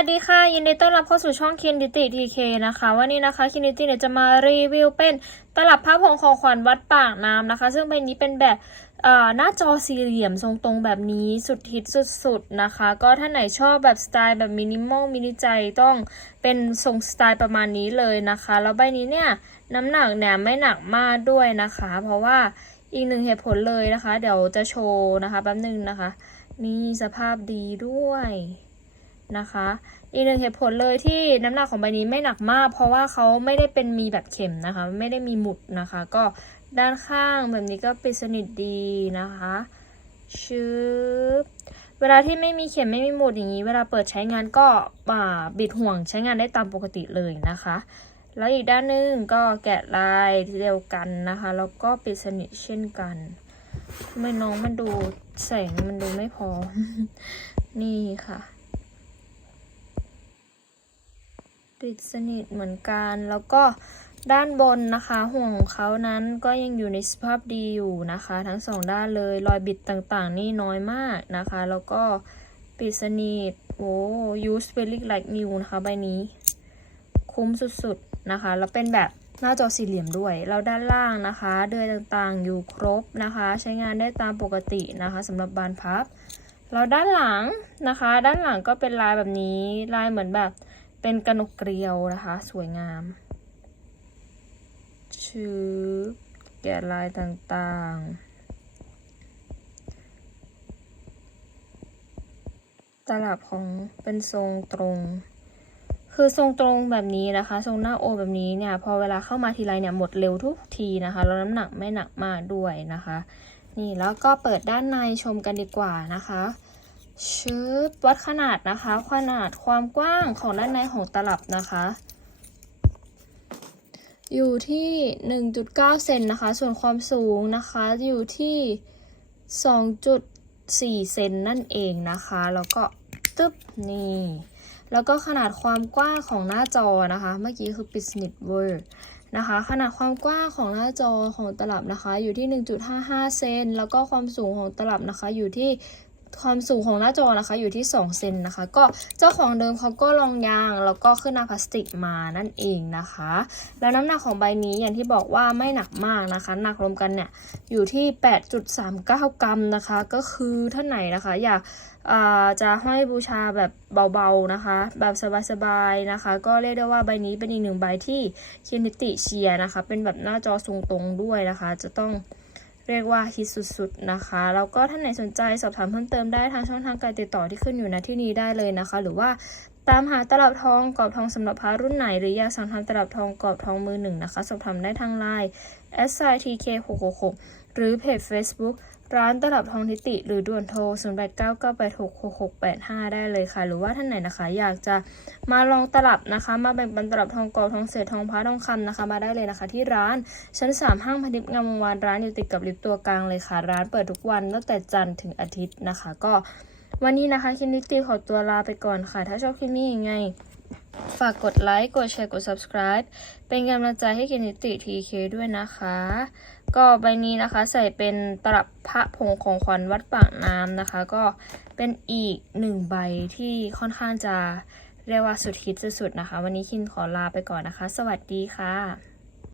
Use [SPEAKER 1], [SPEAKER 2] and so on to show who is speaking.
[SPEAKER 1] สวัสดีค่ะ ยินดีต้อนรับเข้าสู่ช่องคินดิติทีเคนะคะ วันนี้นะคะคินดิติเนี่ยจะมารีวิวเป็นตลับผ้าผงของขวัญวัดปากน้ำนะคะ ซึ่งใบนี้เป็นแบบหน้าจอสี่เหลี่ยมทรงตรงแบบนี้สุดฮิตสุดๆนะคะ ก็ถ้าไหนชอบแบบสไตล์แบบมินิมอลมินิใจต้องเป็นทรงสไตล์ประมาณนี้เลยนะคะ แล้วใบนี้เนี่ยน้ำหนักเนี่ยไม่หนักมากด้วยนะคะ เพราะว่าอีกหนึ่งเหตุผลเลยนะคะ เดี๋ยวจะโชว์นะคะแป๊บนึงนะคะนี่สภาพดีด้วย นะคะอีกหนึ่งเหตุผลเลยที่น้ำหนักของใบนี้ไม่หนักมาก เพราะว่าเขาไม่ได้เป็นมีแบบเข็มนะคะ ไม่ได้มีหมุดนะคะ ก็ด้านข้างแบบนี้ก็ปิดสนิทดีนะคะชึบเวลาที่ไม่มีเข็มไม่มีหมุดอย่างนี้ เวลาเปิดใช้งานก็อ่าบิดห่วงใช้งานได้ตามปกติเลยนะคะ แล้วอีกด้านหนึงก็แกะลายเดียวกันนะคะแล้วก็ปิดสนิทเช่นกันไม่น้องมันดูแสงมันดูไม่พอ นี่ค่ะ ติดสนิทเหมือนกัน แล้วก็ด้านบนนะคะห่วงของเขานั้นก็ยังอยู่ในสภาพดีอยู่นะคะ ทั้งสองด้านเลยรอยบิดต่างๆ นี่น้อยมากนะคะ แล้วก็ปิดสนิทโอ้ use very like new นะคะใบนี้ คุ้มสุดๆนะคะ แล้วเป็นแบบหน้าจอสี่เหลี่ยมด้วย แล้วด้านล่างนะคะ เดือยต่างๆอยู่ครบนะคะ ใช้งานได้ตามปกตินะคะสำหรับบานพับแล้วด้านหลังนะคะ ด้านหลังก็เป็นลายแบบนี้ลายเหมือนแบบ เป็นกระหนกเกลียวนะคะ สวยงาม ชื่อแกะลายต่างๆ ตลับของเป็นทรงตรง คือทรงตรงแบบนี้นะคะ ทรงหน้าโอแบบนี้เนี่ย พอเวลาเข้ามาทีไรเนี่ยหมดเร็วทุกทีนะคะ แล้วน้ำหนักไม่หนักมากด้วยนะคะ นี่แล้วก็เปิดด้านในชมกันดีกว่านะคะ ชืบวัดขนาดนะคะ ขนาดความกว้างของด้านในของตลับนะคะ อยู่ที่ 1.9 เซนนะคะ ส่วนความสูงนะคะอยู่ที่ 2.4 เซนนั่นเองนะคะ แล้วก็ตึ๊บนี่ แล้วก็ขนาดความกว้างของหน้าจอนะคะ เมื่อกี้คือปิดสนิทเวอร์นะคะ ขนาดความกว้างของหน้าจอของตลับนะคะ อยู่ที่ 1.55 เซนแล้วก็ความสูงของตลับนะคะอยู่ที่ ความสูงของหน้าจอนะคะอยู่ที่ 2 เซนนะคะ ก็เจ้าของเดิมเขาก็ลองยางแล้วก็ขึ้นหน้าพลาสติกมานั่นเองนะคะ แล้วน้ำหนักของใบนี้อย่างที่บอกว่าไม่หนักมากนะคะ หนักรวมกันเนี่ยอยู่ที่ 8.39 กรัมนะคะ ก็คือท่านไหนนะคะ อยากจะห้อยบูชาแบบเบาๆนะคะ แบบสบายๆนะคะ ก็เรียกได้ว่าใบนี้เป็นอีกหนึ่งใบที่คินิติเชียนะคะ เป็นแบบหน้าจอทรงตรงด้วยนะคะ จะต้อง เรียกว่าฮิตสุดๆนะคะ แล้วก็ท่านไหนสนใจสอบถามเพิ่มเติมได้ทางช่องทางการติดต่อที่ขึ้นอยู่ณที่นี้ได้เลยนะคะ หรือว่าตามหาตลับทองกรอบทองสำหรับพระรุ่นไหน หรืออยากสั่งทำตลับทองกรอบทองมือหนึ่งนะคะ สอบถามได้ทางไลน์ s i t k 6 6 6หรือเพจ Facebook ร้านตลับทองทิติ หรือด่วนโทร 0 8 9 9 8 6 6 6 8 5 ได้เลยค่ะ หรือว่าท่านไหนนะคะ อยากจะมาลองตลับนะคะ มาแบ่งปันตลับทองกอบทองเศษทองพระทองคำนะคะ มาได้เลยนะคะ ที่ร้านชั้น 3 ห้างพนิพงามวงวานร้านอยู่ติดกับลิฟต์ตัวกลางเลยค่ะ ร้านเปิดทุกวันตั้งแต่จันทร์ถึงอาทิตย์นะคะ ก็วันนี้นะคะคินนิติขอตัวลาไปก่อนค่ะ ถ้าชอบคลิปนี้ยังไงฝากกดไลค์ กดแชร์ กด subscribe เป็นกำลังใจให้กินิติทีเคด้วยนะคะ ก็ใบนี้นะคะใส่เป็นตลับพระผงของขวัญวัดปากน้ำนะคะ ก็เป็นอีกหนึ่งใบที่ค่อนข้างจะเรียกว่าสุดฮิตสุดๆนะคะ วันนี้คินขอลาไปก่อนนะคะ สวัสดีค่ะ